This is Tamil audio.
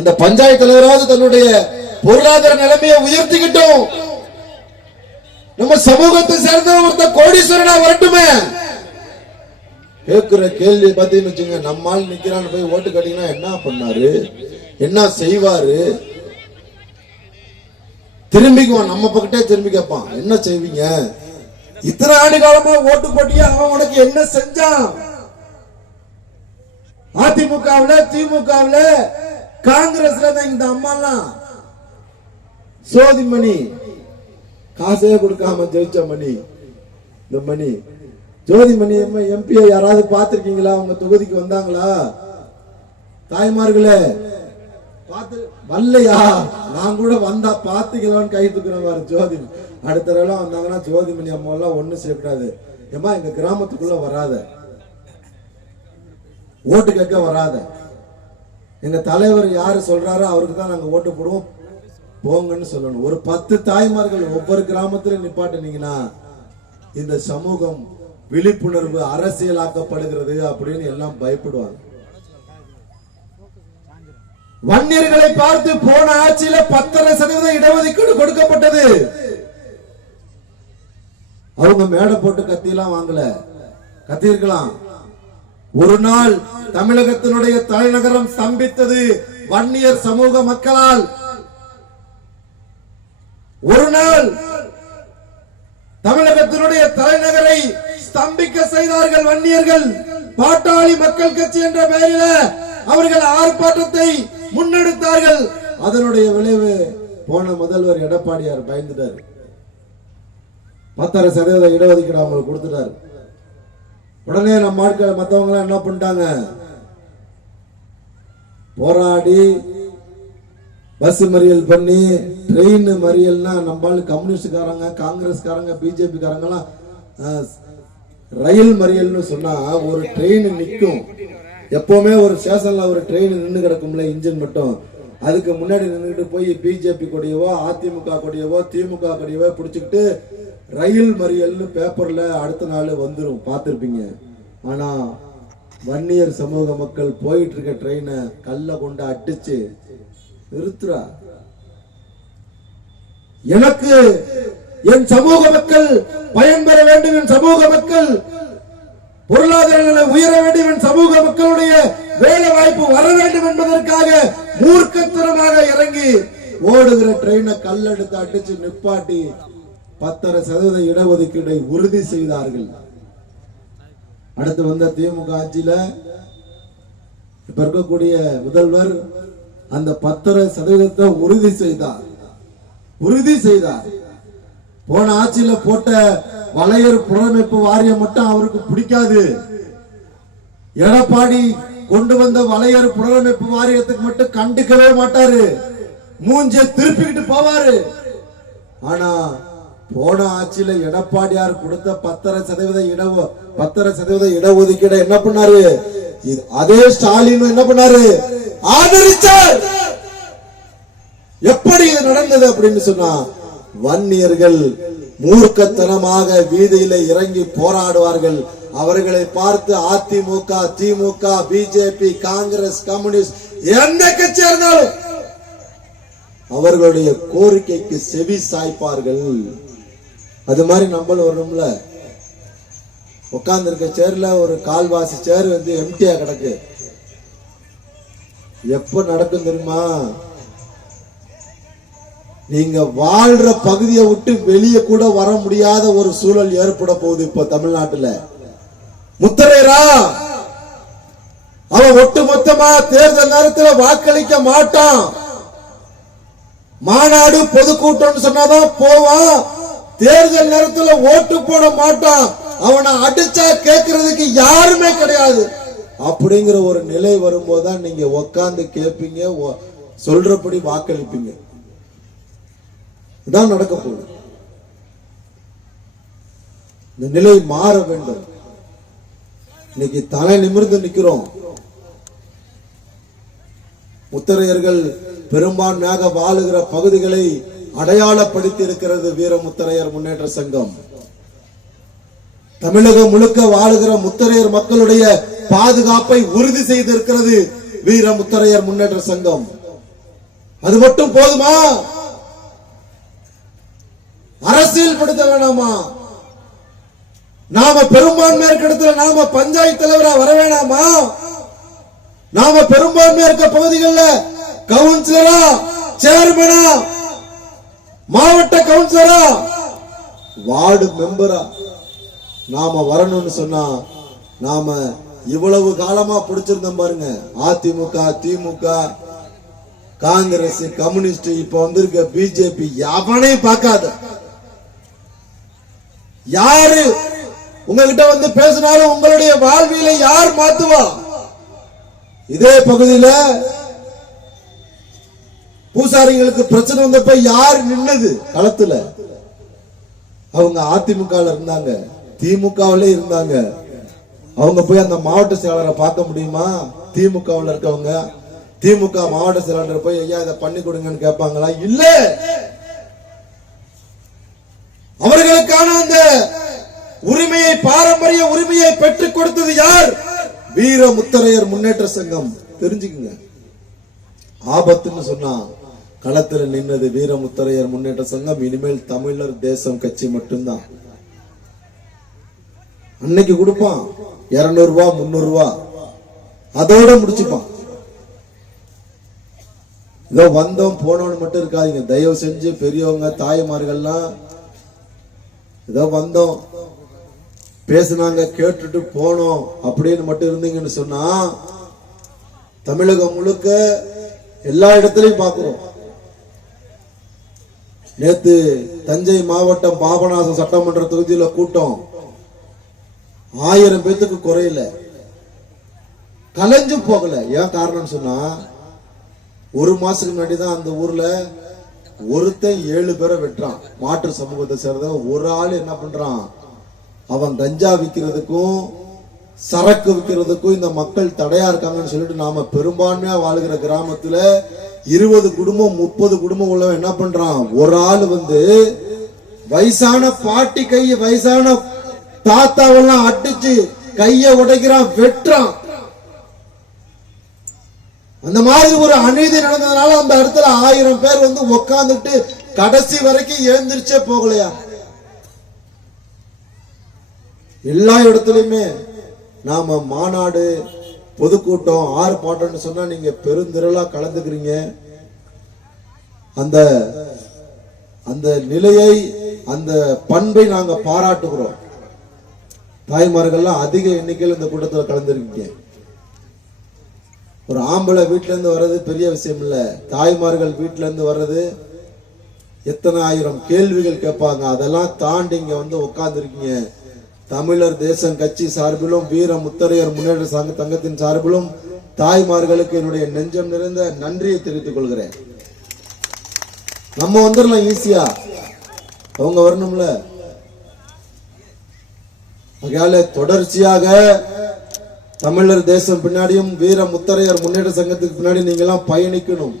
அந்த பஞ்சாயத்து தலைவராவது தன்னுடைய பொருளாதார நிலைமையை உயர்த்திக்கிட்டோம். நம்ம சமூகத்தை சேர்ந்த ஒருத்த கோடீஸ்வரனா வரட்டுமே. கேட்கிற கேள்வி பார்த்தீங்கன்னு வச்சுங்க, நம்மால் நிக்கிறான்னு போய் ஓட்டு கேட்டீங்கன்னா என்ன பண்ணாரு, என்ன செய்வாரு, திரும்பிக்குவான், நம்ம பக்கத்தே திரும்பி கேட்பான் என்ன செய்வீங்க, இத்தனை ஆண்டு காலமா ஓட்டு போட்டியா அவன் உனக்கு என்ன செஞ்சான். அதிமுகவுல திமுகவுல காங்கிரஸ்ல இந்த அம்மாலாம் சோதிமணி காசே கொடுக்காம ஜெயிச்ச மணி, இந்த மணி ஜோதிமணி எம்பியை யாராவது பார்த்திருக்கீங்களா? உங்க தொகுதிக்கு வந்தாங்களா? தாய்மார்களே பார்த்து வரலையா? நான் கூட வந்தா பாத்துக்கலான்னு கை தூக்குறேன். ஜோதி அடுத்த தடவை வந்தாங்கன்னா ஜோதிமணி அம்மா எல்லாம் ஒண்ணு செய்யக்கூடாது, ஏமா எங்க கிராமத்துக்குள்ள வராத, ஓட்டு கேட்க வராத, எங்க தலைவர் யாரு சொல்றாரோ அவருக்கு தான் நாங்க ஓட்டு போடுவோம் போங்கன்னு சொல்லணும். ஒரு 10 தாய்மார்கள் ஒவ்வொரு கிராமத்திலும் நிப்பாட்டினீங்கன்னா இந்த சமூகம் விழிப்புணர்வு அரசியலாக்கப்படுகிறது அப்படின்னு எல்லாம் பயப்படுவாங்க. வன்னியர்களை பார்த்து போன ஆட்சியில 10% இடஒதுக்கீடு கொடுக்கப்பட்டது. அவங்க மேடை போட்டு கத்தியெல்லாம் வாங்கல, கத்தியிருக்கலாம். ஒரு நாள் தமிழகத்தினுடைய தலைநகரம் ஸ்தம்பித்தது வன்னியர் சமூக மக்களால். ஒரு நாள் தமிழகத்தினுடைய தலைநகரை ஸ்தம்பிக்க செய்தார்கள் வன்னியர்கள். பாட்டாளி மக்கள் கட்சி என்ற பெயரில் அவர்கள் ஆர்ப்பாட்டத்தை முன்னெடுத்தார்கள். அதனுடைய விளைவு போன முதல்வர் எடப்பாடியார் பயந்துட்டார். 10% இடஒதுக்கீடு அவங்களுக்கு கொடுத்துட்டார். உடனே நம்ம ஆட்கள் மற்றவங்க என்ன பண்ணிட்டாங்க, போராடி பஸ் மறியல் பண்ணி, ட்ரெயின் மறியல்னா நம்ம கம்யூனிஸ்டுக்காரங்க காங்கிரஸ்காரங்க பிஜேபி காரங்க எல்லாம் ரயில் மறியல்னு சொன்னா ஒரு ட்ரெயின் நிற்கும். எப்பவுமே ஒரு ஸ்டேஷன்ல ஒரு ட்ரெயின் நின்று கிடக்கும்ல, இன்ஜின் மட்டும். அதுக்கு முன்னாடி நின்றுட்டு போய் பிஜேபி கொடியவோ அதிமுக கொடியவோ திமுக கொடியவோ பிடிச்சுக்கிட்டு ரயில் மறியல்னு பேப்பர்ல அடுத்த நாள் வந்துடும், பார்த்திருப்பீங்க. ஆனா வன்னியர் சமூக மக்கள் போயிட்டு இருக்க ட்ரெயினை கல்ல கொண்டு அடிச்சு நிறுத்துறா. எனக்கு என் சமூக மக்கள் பயன்பெற வேண்டும், என் சமூக மக்கள் பொருளாதார உயர வேண்டும், என் சமூக மக்களுடைய வேலை வாய்ப்பு வர வேண்டும் என்பதற்காக மூர்க்கத்தனமாக இறங்கி ஓடுகிற ட்ரெயினை கல்லெடுத்து அடிச்சு நிப்பாட்டி 10% இடஒதுக்கீடை உறுதி செய்தார்கள். அடுத்து வந்த திமுக ஆட்சியில இப்ப இருக்கக்கூடிய முதல்வர் அந்த 10% உறுதி செய்தார். போன ஆட்சியில போட்ட வளையர் புனரமைப்பு வாரியம் மட்டும் அவருக்கு பிடிக்காது. எடப்பாடி கொண்டு வந்த வளையர் புனரமைப்பு வாரியத்துக்கு மட்டும் கண்டுக்கவே மாட்டாரு, மூஞ்ச திருப்பிக்கிட்டு போவாரு. ஆனா போன ஆட்சியில எடப்பாடியார் கொடுத்த 10% இடஒதுக்கீடு என்ன பண்ணாரு, அதே ஸ்டாலின் என்ன பண்ணாரு, ஆதரிச்சார். எப்படி இது நடந்தது அப்படின்னு சொன்னா, வன்னியர்கள் மூர்க்கத்தனமாக வீதியில இறங்கி போராடுவார்கள். அவர்களை பார்த்து அதிமுக திமுக பிஜேபி காங்கிரஸ் கம்யூனிஸ்ட் எந்த கட்சியா இருந்தாலும் அவர்களுடைய கோரிக்கைக்கு செவி சாய்ப்பார்கள். அது மாதிரி நம்மளும் வரணும்ல. உட்கார்ந்து இருக்க சேர்ல ஒரு கால்வாசி சேர் வந்து எம்டியா கிடக்கு. எப்ப நடக்கும் தெரியுமா, நீங்க வாழ்ற பகுதியை விட்டு வெளியே கூட வர முடியாத ஒரு சூழல் ஏற்பட போகுது. இப்ப தமிழ்நாட்டுல முத்தரையரா அவன் ஒட்டுமொத்தமா தேர்தல் நேரத்தில் வாக்களிக்க மாட்டான். மாநாடு பொதுக்கூட்டம் சொன்னாதான் போவான். தேர்தல் நேரத்தில் ஓட்டு போட மாட்டான். அவனை அடிச்சா கேட்கறதுக்கு யாருமே கிடையாது. அப்படிங்கிற ஒரு நிலை வரும்போதுதான் நீங்க உக்காந்து கேட்பீங்க, சொல்றபடி வாக்களிப்பீங்க. இதான் நடக்க போகுது. இந்த நிலை மாற வேண்டும். இன்னைக்கு தலை நிமிர்ந்து நிக்கிறோம். முத்தரையர்கள் பெரும்பான்மையாக வாழுகிற பகுதிகளை அடையாளப்படுத்தி இருக்கிறது வீர முத்தரையர் முன்னேற்ற சங்கம். தமிழகம் முழுக்க வாழுகிற முத்தரையர் மக்களுடைய பாதுகாப்பை உறுதி செய்திருக்கிறது வீர முத்தரையர் முன்னேற்ற சங்கம். அது மட்டும் போதுமா? அரசியல் படுத்த வேணாமா? நாம பெரும்பான்மையா இருக்க இடத்துல நாம பஞ்சாயத்து தலைவரா வர வேணாமா? நாம பெரும்பான்மையா இருக்க பகுதிகளில் கவுன்சிலரா, சேர்மனா, மாவட்ட கவுன்சிலரா, வார்டு மெம்பரா நாம வரணும்னு சொன்னா நாம இவ்வளவு காலமா பிடிச்சிருந்தோம் பாருங்க. அதிமுக, திமுக, காங்கிரஸ், கம்யூனிஸ்ட், இப்ப வந்திருக்க பிஜேபி, எவனே பார்க்காத யாரு உங்ககிட்ட வந்து பேசினாலும் உங்களுடைய வாழ்வியலை யார் மாத்துவா? இதே பகுதியில பூசாரிகளுக்கு பிரச்சனை வந்தப்ப யார் நின்னது களத்துல? அவங்க அதிமுக இருந்தாங்க, திமுகவிலே இருந்தாங்க. அவங்க போய் அந்த மாவட்ட செயலாளரை பார்க்க முடியுமா? திமுகவில் இருக்கவங்க திமுக மாவட்ட செயலாளர் போய் ஐயா இதை பண்ணி கொடுங்கன்னு கேட்பாங்களா? இல்ல. அவர்களுக்கான அந்த உரிமையை, பாரம்பரிய உரிமையை பெற்றுக் கொடுத்தது யார்? வீர முத்தரையர் முன்னேற்ற சங்கம். தெரிஞ்சுக்குங்க. ஆபத்துன்னு சொன்னா களத்துல நின்னது வீர முத்தரையர் முன்னேற்ற சங்கம். இனிமேல் தமிழர் தேசம் கட்சி மட்டும்தான். அன்னைக்கு கொடுப்பான் 200 ரூபாய் 300 ரூபாய், அதோட முடிச்சுப்பான். இதோ வந்தோம் போனோம்னு மட்டும் இருக்காதீங்க. தயவு செஞ்சு பெரியவங்க, தாய்மார்கள்லாம் ஏதோ வந்தோம் பேசினாங்க கேட்டுட்டு போனோம் அப்படின்னு மட்டும் இருந்தீங்கன்னு சொன்னா தமிழகம் முழுக்க எல்லா இடத்திலையும் பார்க்கிறோம். நேத்து தஞ்சை மாவட்டம் பாபநாசம் சட்டமன்ற தொகுதியில கூட்டம் 1000 பேத்துக்கு குறையில, கலைஞ்சு போகல. ஏன் காரணம் சொன்னா ஒரு மாசத்துக்கு முன்னாடி தான் அந்த ஊர்ல ஒருத்தன் 7 பேரை வெட்டுறான். மாற்று சமூகத்தை சேர்ந்த ஒரு ஆள் என்ன பண்றான்? அவன் கஞ்சா விற்கிறதுக்கும் சரக்கு விற்கிறதுக்கும் இந்த மக்கள் தடையா இருக்காங்கன்னு சொல்லிட்டு நாம பெரும்பான்மையா வாழ்கிற கிராமத்துல 20 குடும்பம் 30 குடும்பம் உள்ளவன் என்ன பண்றான்? ஒரு ஆள் வந்து வயசான பாட்டி கைய, வயசான தாத்தாவெல்லாம் அடிச்சு கைய உடைக்கிறான், வெட்டுறான். அந்த மாதிரி ஒரு அநீதி நடந்ததுனால அந்த இடத்துல 1000 பேர் வந்து உட்கார்ந்துட்டு கடைசி வரைக்கும் எழுந்திருச்சே போகலையா? எல்லா இடத்துலயுமே நாம மாநாடு, பொதுக்கூட்டம், ஆர்ப்பாட்டம்னு சொன்னா நீங்க பெருந்திரளா கலந்துக்கிறீங்க. அந்த அந்த நிலையை, அந்த பண்பை நாங்க பாராட்டுகிறோம். தாய்மார்கள்லாம் அதிக எண்ணிக்கையில் இந்த கூட்டத்தில் கலந்துருக்கீங்க. ஒரு ஆம்பளை வீட்டுல இருந்து வர்றது பெரிய விஷயம் இல்ல. தாய்மார்கள் வீட்டுல இருந்து வர்றது எத்தனை ஆயிரம் கேள்விகள் கேட்பாங்க. அதெல்லாம் தாண்டி இங்க வந்து உட்கார்ந்து இருக்கீங்க. தமிழர் தேசம் கட்சி சார்பிலும் வீர முத்தரையர் முன்னேற்ற சங்க தங்கத்தின் சார்பிலும் தாய்மார்களுக்கு என்னுடைய நெஞ்சம் நிறைந்த நன்றியை தெரிவித்துக் கொள்கிறேன். நம்ம வந்துடலாம் ஈஸியா, அவங்க வரணும்ல. அதனால தொடர்ச்சியாக தமிழர் தேசம் பின்னாடியும் வீர முத்தரையர் முன்னேற்ற சங்கத்துக்கு பின்னாடி நீங்க எல்லாம் பயணிக்கணும்.